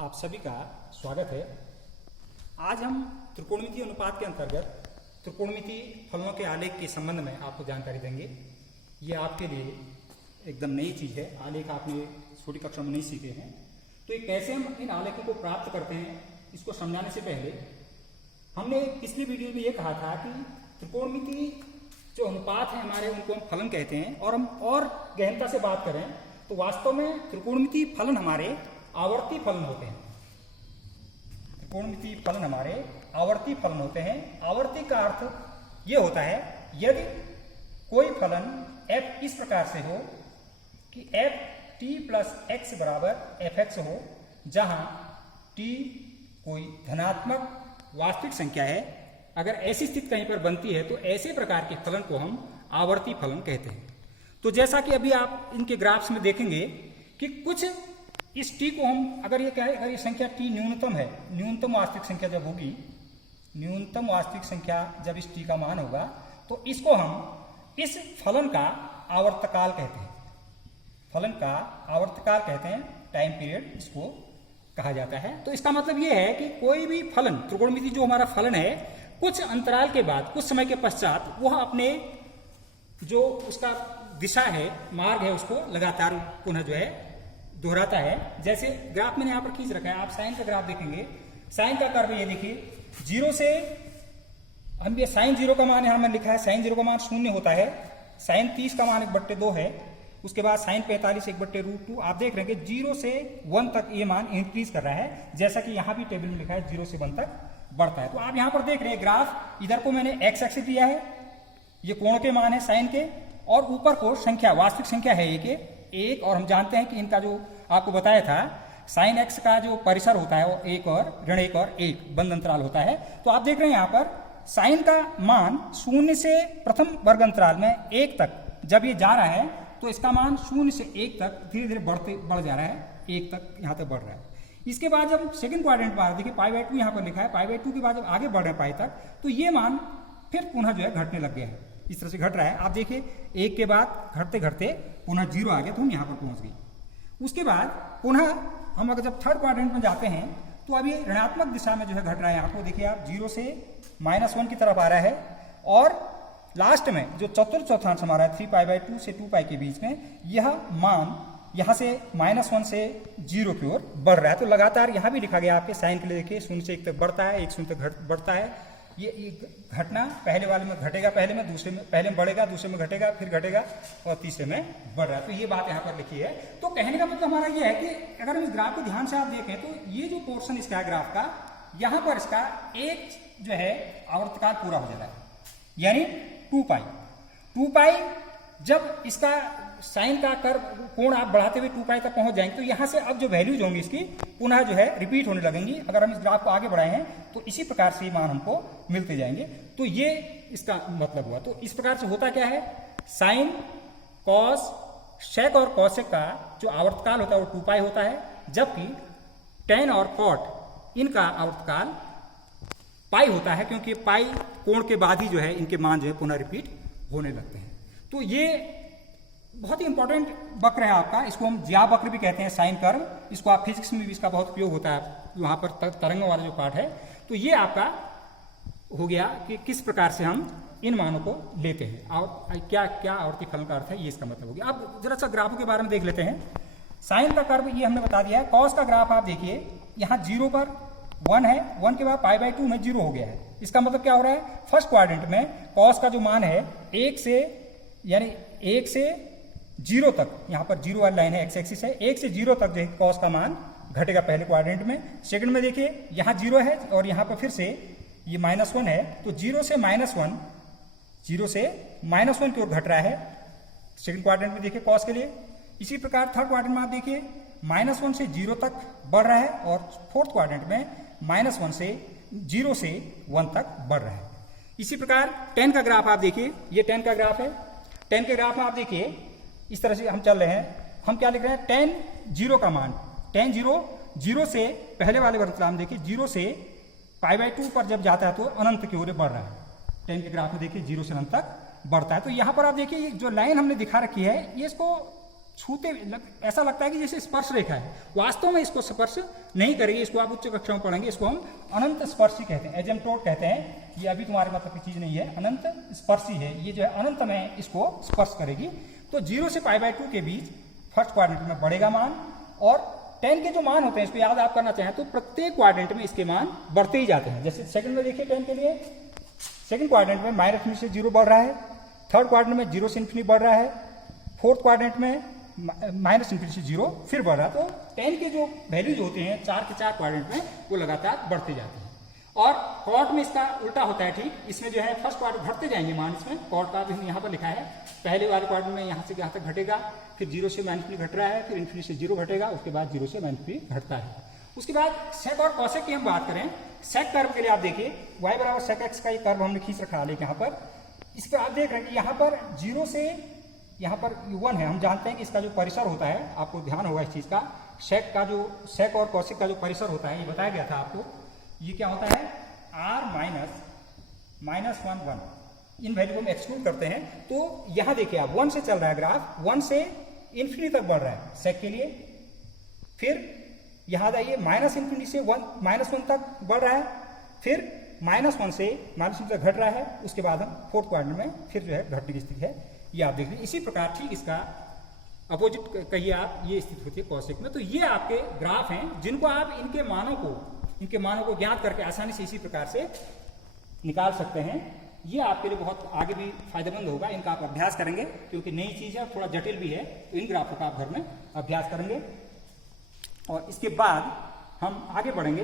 आप सभी का स्वागत है। आज हम त्रिकोणमितीय अनुपात के अंतर्गत त्रिकोणमितीय फलनों के आलेख के संबंध में आपको जानकारी देंगे। ये आपके लिए एकदम नई चीज़ है, आलेख आपने छोटी कक्षा में नहीं सीखे हैं। तो ये कैसे हम इन आलेखों को प्राप्त करते हैं, इसको समझाने से पहले हमने पिछली वीडियो में ये कहा था कि त्रिकोणमितीय जो अनुपात है हमारे, उनको हम फलन कहते हैं। और हम और गहनता से बात करें तो वास्तव में त्रिकोणमितीय फलन हमारे आवर्ती फलन होते हैं। त्रिकोणमितीय फलन हमारे आवर्ती फलन होते हैं। आवर्ती का अर्थ ये होता है यदि कोई फलन f इस प्रकार से हो कि f t प्लस x बराबर fx हो, जहां t कोई धनात्मक वास्तविक संख्या है। अगर ऐसी स्थिति कहीं पर बनती है तो ऐसे प्रकार के फलन को हम आवर्ती फलन कहते हैं। तो जैसा कि अभी आप इनके ग्राफ्स में देखेंगे कि कुछ इस t को हम अगर ये क्या है, अगर ये संख्या t न्यूनतम है, न्यूनतम वास्तविक संख्या जब होगी, न्यूनतम वास्तविक संख्या जब इस t का मान होगा तो इसको हम इस फलन का आवर्तकाल कहते हैं। फलन का आवर्तकाल कहते हैं, टाइम पीरियड इसको कहा जाता है। तो इसका मतलब ये है कि कोई भी फलन, त्रिकोणमिति जो हमारा फलन है, कुछ अंतराल के बाद, कुछ समय के पश्चात वह अपने जो उसका दिशा है, मार्ग है, उसको लगातार पुनः जो है दोहराता है। जैसे ग्राफ मैंने यहाँ पर खींच रखा है, आप साइन का ग्राफ देखेंगे। साइन का कर्व ये देखिए, जीरो से हम ये साइन जीरो का मान यहाँ में लिखा है, साइन जीरो का मान 0 होता है। साइन 30 का मान 1/2 है। उसके बाद साइन 45 1/√2। आप देख रहे हैं कि 0 से 1 तक ये मान इंक्रीज कर रहा है, जैसा कि यहाँ भी टेबल में लिखा है 0 से 1 तक बढ़ता है। तो आप यहाँ पर देख रहे हैं ग्राफ, इधर को मैंने x एक्सिस दिया है, ये कोण के मान है साइन के, और ऊपर को संख्या, वास्तविक संख्या है एक। और हम जानते हैं कि इनका जो आपको बताया था, साइन x का जो परिसर होता है वो 1 और ऋण 1 और 1 बंद अंतराल होता है। तो आप देख रहे हैं यहाँ पर साइन का मान 0 से प्रथम वर्ग अंतराल में 1 तक जब ये जा रहा है तो इसका मान 0 से 1 तक धीरे धीरे बढ़ जा रहा है, 1 तक यहाँ तक बढ़ रहा है। इसके बाद जब सेकंड क्वाड्रेंट में देखिए π/2 यहाँ पर लिखा है, π/2 के बाद जब आगे बढ़ रहे हैं पाई तक, तो ये मान फिर पुनः जो है घटने लग गया है। इस तरह से घट रहा है। आप देखिए 1 के बाद घटते घटते पुनः 0 आ गया, तो हम यहाँ पर पहुँच गए। उसके बाद पुनः हम अगर जब थर्ड क्वाड्रेंट में जाते हैं तो अभी ऋणात्मक दिशा में जो है घट रहा है। यहाँ को देखिए आप, 0 से -1 की तरफ आ रहा है। और लास्ट में जो चतुर्थ हमारा है 3π/2 से 2π के बीच में, यह मान यहाँ से -1 से 0 की ओर बढ़ रहा है। तो लगातार यहाँ भी लिखा गया आपके साइन के लिए, देखिए 0 से 1 तक बढ़ता है, 1 0 तक बढ़ता है। ये घटना पहले वाले में घटेगा, पहले में, दूसरे में, पहले में बढ़ेगा, दूसरे में घटेगा, फिर घटेगा और तीसरे में बढ़ रहा है। तो ये बात यहाँ पर लिखी है। तो कहने का मतलब हमारा ये है कि अगर हम इस ग्राफ को ध्यान से आप देखें तो ये जो पोर्शन इसका है ग्राफ का, यहाँ पर इसका एक जो है आवर्तकाल पूरा हो जाता है, यानी 2π। जब इसका साइन का कर्व कोण आप बढ़ाते हुए 2π तक पहुंच जाएंगे तो यहाँ से अब जो वैल्यूज होंगी इसकी पुनः जो है रिपीट होने लगेंगी। अगर हम इस ग्राफ को आगे बढ़ाए हैं तो इसी प्रकार से ये मान हमको मिलते जाएंगे। तो ये इसका मतलब हुआ। तो इस प्रकार से होता क्या है, साइन, कॉस, सेक और कॉसेक का जो आवर्तकाल होता है वो 2π होता है, जबकि टेन और कॉट इनका आवर्तकाल पाई होता है, क्योंकि पाई कोण के बाद ही जो है इनके मान जो है पुनः रिपीट होने लगते हैं। तो ये बहुत ही इंपॉर्टेंट वक्र है आपका, इसको हम ज्या वक्र भी कहते हैं, साइन कर्व। इसको आप फिजिक्स में भी इसका बहुत उपयोग होता है, वहाँ पर तरंगों वाला जो पार्ट है। तो ये आपका हो गया कि किस प्रकार से हम इन मानों को लेते हैं और क्या क्या आवर्ती फलन का अर्थ है, ये इसका मतलब हो गया। अब जरा सा ग्राफों के बारे में देख लेते हैं। साइन का कर्व ये हमने बता दिया है। कॉस का ग्राफ आप देखिए, यहाँ 0 पर 1 है, 1 के बाद π/2 में 0 हो गया है। इसका मतलब क्या हो रहा है, फर्स्ट क्वाड्रेंट में कॉस का जो मान है 1 से, यानी 1 से 0 तक, यहाँ पर 0 वाली लाइन है, x एक्सिस है, 1 से 0 तक जो है कॉस का मान घटेगा पहले क्वाड्रेंट में। सेकंड में देखिए यहाँ 0 है और यहाँ पर फिर से ये -1 है, तो 0 से -1 की ओर घट रहा है सेकंड क्वाड्रेंट में देखिए कॉस के लिए। इसी प्रकार थर्ड क्वाड्रेंट में आप देखिए -1 से 0 तक बढ़ रहा है, और फोर्थ क्वाड्रेंट में -1 से 0 से 1 तक बढ़ रहा है। इसी प्रकार टेन का ग्राफ आप देखिए, ये टेन का ग्राफ है। टेन के ग्राफ में आप देखिए इस तरह से हम चल रहे हैं। हम क्या लिख रहे हैं, टेन 0 का मान, टेन 0 से पहले वाले वर्गफल देखिए 0 से π/2 पर जब जाता है तो अनंत की ओर बढ़ रहा है। टेन के ग्राफ में देखिए 0 से अनंत तक बढ़ता है। तो यहाँ पर आप देखिए जो लाइन हमने दिखा रखी है, ये इसको छूते ऐसा लगता है कि जैसे स्पर्श रेखा है, वास्तव में इसको स्पर्श नहीं करेगी। इसको आप उच्च कक्षा में पढ़ेंगे, इसको हम अनंत स्पर्शी कहते हैं, एजेम्प्टोड कहते हैं। ये अभी तुम्हारे मतलब की चीज नहीं है, अनंत स्पर्शी है। ये जो है अनंत में इसको स्पर्श करेगी। तो 0 से π/2 के बीच फर्स्ट क्वाड्रेंट में बढ़ेगा मान, और 10 के जो मान होते हैं इसको याद आप करना चाहें तो प्रत्येक क्वाड्रेंट में इसके मान बढ़ते ही जाते हैं। जैसे सेकंड में देखिए 10 के लिए, सेकंड क्वाड्रेंट में -∞ से 0 बढ़ रहा है, थर्ड क्वाड्रेंट में 0 से ∞ बढ़ रहा है, फोर्थ क्वाड्रेंट में -∞ से 0 फिर बढ़ रहा है। तो 10 के जो वैल्यूज होते हैं 4 के 4 क्वाड्रेंट में वो लगातार बढ़ते जाते हैं। और कॉर्ड में इसका उल्टा होता है, ठीक। इसमें जो है फर्स्ट क्वाड्रेंट घटते जाएंगे मान, इसमें कॉर्ड का भी हम यहाँ पर लिखा है। पहले वाले क्वाड्रेंट में यहाँ से यहाँ तक घटेगा, फिर 0 से -∞ घट रहा है, फिर ∞ से 0 घटेगा, उसके बाद 0 से -∞ घटता है। उसके बाद सेक और कॉसेक की हम बात करें, सेक कर्व के लिए आप देखिए y बराबर सेक x का ये कर्व हमने खींच रखा है यहाँ पर। इस पर आप देख रहे हैं कि यहाँ पर 0 से यहाँ पर 1 है। हम जानते हैं कि इसका जो परिसर होता है, आपको ध्यान होगा इस चीज़ का, सेक का जो सेक और कॉसेक का जो परिसर होता है ये बताया गया था आपको। ये क्या होता है, r -1 1। इन वैल्यू को हम एक्सक्लूड करते हैं। तो यहाँ देखिए आप 1 से चल रहा है ग्राफ, 1 से ∞ तक बढ़ रहा है सेक के लिए। फिर यहाँ आइए -∞ से -1 तक बढ़ रहा है, फिर -1 से -∞ तक घट रहा है। उसके बाद हम फोर्थ क्वाड्रेंट में फिर जो है घटने की स्थिति है, ये आप देख लीजिए। इसी प्रकार ठीक इसका अपोजिट कहिए आप, ये स्थिति होती है कॉसेक में। तो ये आपके ग्राफ हैं जिनको आप इनके मानों को ज्ञात करके आसानी से इसी प्रकार से निकाल सकते हैं। ये आपके लिए बहुत आगे भी फायदेमंद होगा, इनका आप अभ्यास करेंगे, क्योंकि नई चीज़ है, थोड़ा जटिल भी है। तो इन ग्राफों का आप घर में अभ्यास करेंगे और इसके बाद हम आगे बढ़ेंगे